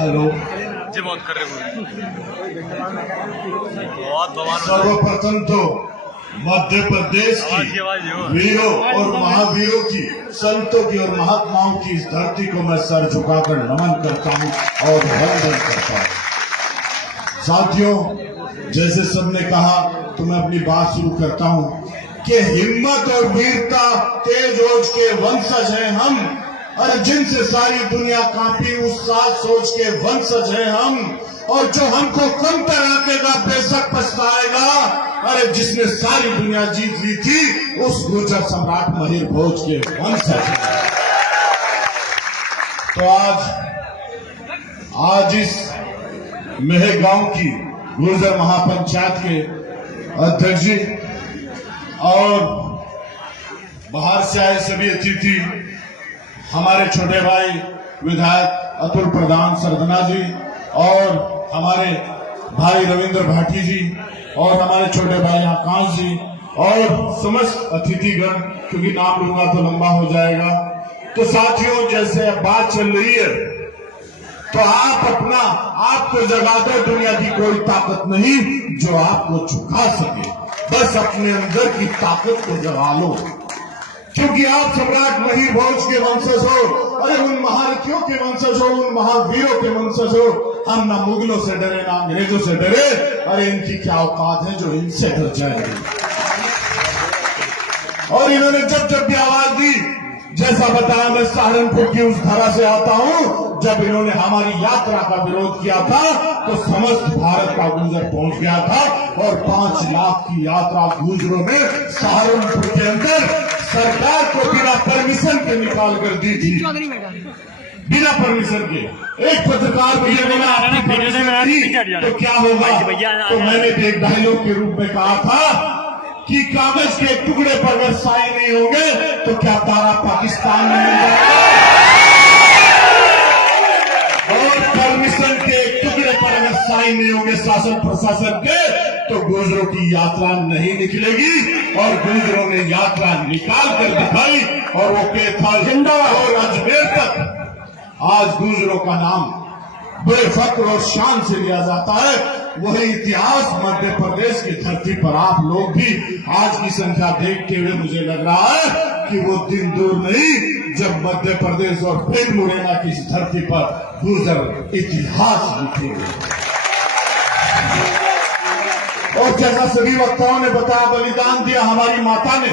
Hello जी, बहुत कर रहे बहुत सर्वप्रथम तो मध्य प्रदेश की वीरों और महावीरों की, संतों की और महात्माओं की इस धरती को मैं सर झुकाकर नमन करता हूँ और वंदन करता हूँ। साथियों, जैसे सबने कहा तो मैं अपनी बात शुरू करता हूँ कि हिम्मत और वीरता तेज ओज के वंशज हैं हम, और जिनसे सारी दुनिया कांपी उस सात सोच के वंशज हैं हम, और जो हमको कम तरह बेशक पछताएगा। अरे जिसने सारी दुनिया जीत ली थी उस गुर्जर सम्राट महिर भोज के वंशज हैं। तो आज इस मेहगांव की गुर्जर महापंचायत के अध्यक्ष जी और बाहर से आए सभी अतिथि, हमारे छोटे भाई विधायक अतुल प्रधान सरदना जी और हमारे भाई रविंद्र भाटी जी और हमारे छोटे भाई आकाश जी और समस्त अतिथिगण, क्योंकि नाम लूंगा तो लंबा हो जाएगा। तो साथियों, जैसे अब बात चल रही है तो आपको जगा दो, दुनिया की कोई ताकत नहीं जो आपको झुका सके, बस अपने अंदर की ताकत को जगा लो, क्योंकि आप सम्राट महिर भोज के वंशज हो। अरे उन महारथियों के वंशज हो, उन महावीरों के वंशज हो। हम ना मुगलों से डरे ना अंग्रेजों से डरे। अरे इनकी क्या औकात है जो इनसे डर जाएंगे। और इन्होंने जब भी आवाज दी, जैसा बताया, मैं सहारनपुर की उस धरा से आता हूं। जब इन्होंने हमारी यात्रा का विरोध किया था तो समस्त भारत का गुर्जर पहुंच गया था और 5 लाख की यात्रा गुर्जरों ने सहारनपुर के अंदर सरकार को बिना परमिशन के निकाल कर दी थी, बिना परमिशन के। एक पत्रकार तो क्या होगा, तो मैंने एक डायलॉग के रूप में कहा था कि कागज के टुकड़े पर अगर साइन नहीं होंगे तो क्या तारा पाकिस्तान में मिल जाएगा, और परमिशन के टुकड़े पर अगर साइन नहीं होंगे शासन प्रशासन के तो गुर्जरों की यात्रा नहीं निकलेगी। और गुर्जरों ने यात्रा निकाल कर दिखाई और वो केथल झंडा और अजमेर तक आज गुर्जरों का नाम बड़े फख्र और शान से लिया जाता है। वही इतिहास मध्य प्रदेश की धरती पर आप लोग भी आज की संख्या देखते हुए मुझे लग रहा है कि वो दिन दूर नहीं जब मध्य प्रदेश और फिर मुरैना की इस धरती पर गुर्जर इतिहास लिखेंगे। और जैसा सभी वक्ताओं ने बताया, बलिदान दिया हमारी माता ने,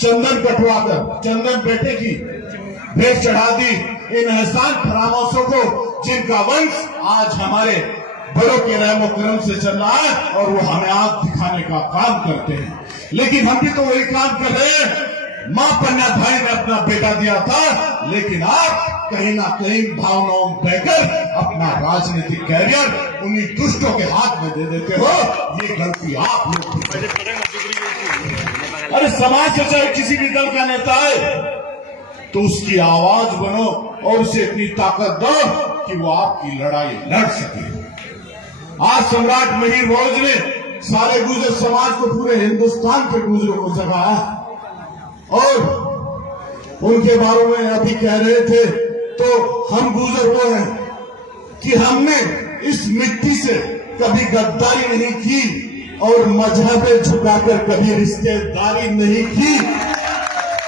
चंदन कटवाकर चंदन बेटे की भेंट चढ़ा दी इन एहसान फरामोशों को, जिनका वंश आज हमारे बड़ों के रहमो करम से चल रहा है और वो हमें आंख दिखाने का काम करते हैं। लेकिन हम भी तो वही काम कर रहे हैं। मां पन्ना भाई ने अपना बेटा दिया था, लेकिन आप कहीं ना कहीं भावनाओं में बहकर अपना राजनीतिक कैरियर उन्हीं दुष्टों के हाथ में दे देते हो। ये गलती आप लोग की। अरे समाज से चाहे किसी भी दल का नेता है तो उसकी आवाज बनो और उसे इतनी ताकत दो कि वो आपकी लड़ाई लड़ सके। आज सम्राट महिर भोज ने सारे गुर्जर समाज को, पूरे हिंदुस्तान के गुर्जरों को जगाया और उनके बारे में अभी कह रहे थे तो हम गुर्जर वो हैं कि हमने इस मिट्टी से कभी गद्दारी नहीं की और मजहबे झुकाकर कभी रिश्तेदारी नहीं की,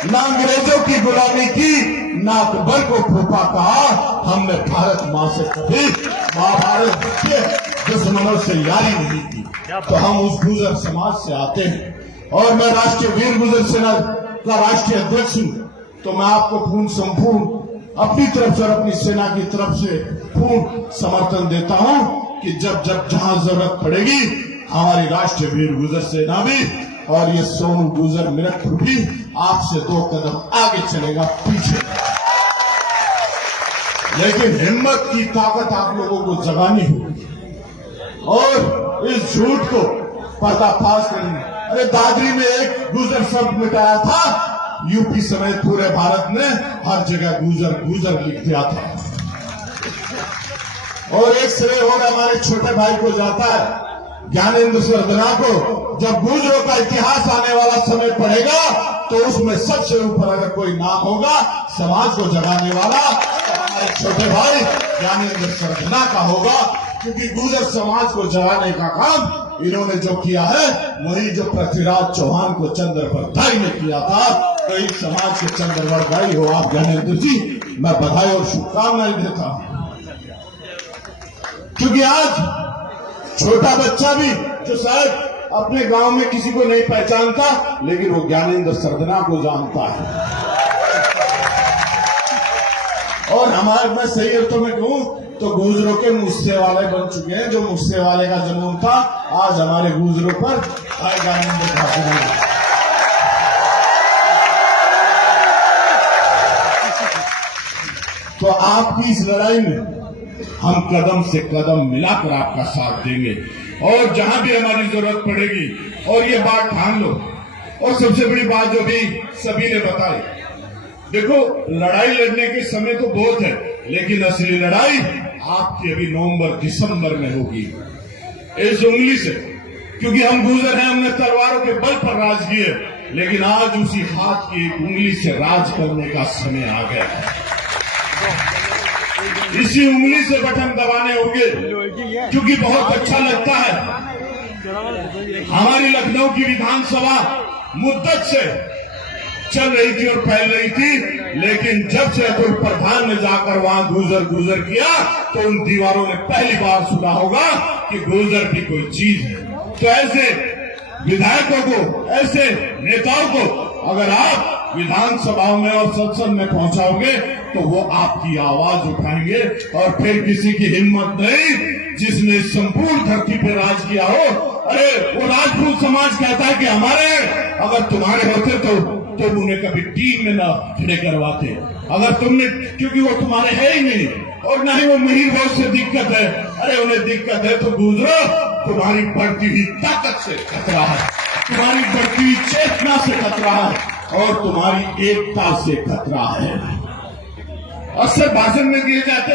ना अंग्रेजों की गुलामी की, ना अकबर को फूफा कहा। हमने भारत मां से कभी महाभारत के दुश्मनों से यारी नहीं की। तो हम उस गुर्जर समाज से आते हैं और मैं राष्ट्रीय वीर गुर्जर सेना का राष्ट्रीय अध्यक्ष हूं। तो मैं आपको पूर्ण संपूर्ण अपनी तरफ से और अपनी सेना की तरफ से पूर्ण समर्थन देता हूं कि जब जब जहां जरूरत पड़ेगी हमारी राष्ट्रीय वीर गुर्जर सेना भी और ये सोनू गुर्जर मिरटपुर भी आपसे 2 कदम आगे चलेगा, पीछे। लेकिन हिम्मत की ताकत आप लोगों को जगानी होगी और इस झूठ को पर्दाफाश करनी। अरे दादरी में एक गुर्जर शब्द मिटाया था, यूपी समेत पूरे भारत में हर जगह गुर्जर गुर्जर लिख दिया था। और एक श्रेय और हमारे छोटे भाई को जाता है, ज्ञानेंद्र सरदना को। जब गुर्जरों का इतिहास आने वाला समय पड़ेगा तो उसमें सबसे ऊपर अगर कोई नाम होगा समाज को जगाने वाला हमारे छोटे भाई ज्ञानेंद्र सरगना का होगा, क्योंकि गुर्जर समाज को जगाने का काम इन्होंने जो किया है वही जो पृथ्वीराज चौहान को चंद्रवर भाई ने किया था। तो इस समाज के चंद्रवर भाई हो आप ज्ञानेंद्र जी, मैं बधाई और शुभकामनाएं देता हूं। क्योंकि आज छोटा बच्चा भी जो शायद अपने गांव में किसी को नहीं पहचानता, लेकिन वो ज्ञानेंद्र सरगना को जानता है। और हमारे, मैं सही अर्थों में कहूं तो गुर्जरों के मुझसे वाले बन चुके हैं। जो मुझसे वाले का जन्म था आज हमारे गुर्जरों पर भाई ज्ञानेंद्र ठाकुर। तो आपकी इस लड़ाई में हम कदम से कदम मिलाकर आपका साथ देंगे, और जहां भी हमारी जरूरत पड़ेगी, और ये बात ठान लो। और सबसे बड़ी बात जो भी सभी ने बताई, देखो लड़ाई लड़ने के समय तो बहुत है, लेकिन असली लड़ाई आपकी अभी नवंबर दिसंबर में होगी इस उंगली से। क्योंकि हम गुर्जर हैं, हमने तलवारों के बल पर राज किए, लेकिन आज उसी हाथ की एक उंगली से राज करने का समय आ गया है। इसी उंगली से बटन दबाने होंगे, क्योंकि बहुत अच्छा लगता है। हमारी लखनऊ की विधानसभा मुद्दत से चल रही थी और फैल रही थी, लेकिन जब से अतुल प्रधान ने जाकर वहां गुर्जर किया तो उन दीवारों ने पहली बार सुना होगा कि गुर्जर भी कोई चीज है। तो ऐसे विधायकों को, ऐसे नेताओं को अगर आप विधानसभाओं में और संसद में पहुंचाओगे तो वो आपकी आवाज उठाएंगे, और फिर किसी की हिम्मत नहीं जिसने संपूर्ण धरती पर राज किया हो। अरे वो राजपूत समाज कहता है कि हमारे, अगर तुम्हारे होते तो तुम उन्हें कभी टीम में ना खड़े करवाते, अगर तुमने, क्योंकि वो तुम्हारे है ही नहीं, और न ही वो महीर बहुत से दिक्कत है। अरे उन्हें दिक्कत है तो गुर्जरों, तुम्हारी बढ़ती हुई ताकत से खतरा है, तुम्हारी बढ़ती हुई चेतना से खतरा है, और तुम्हारी एकता से खतरा है। अक्सर भाषण में दिए जाते हैं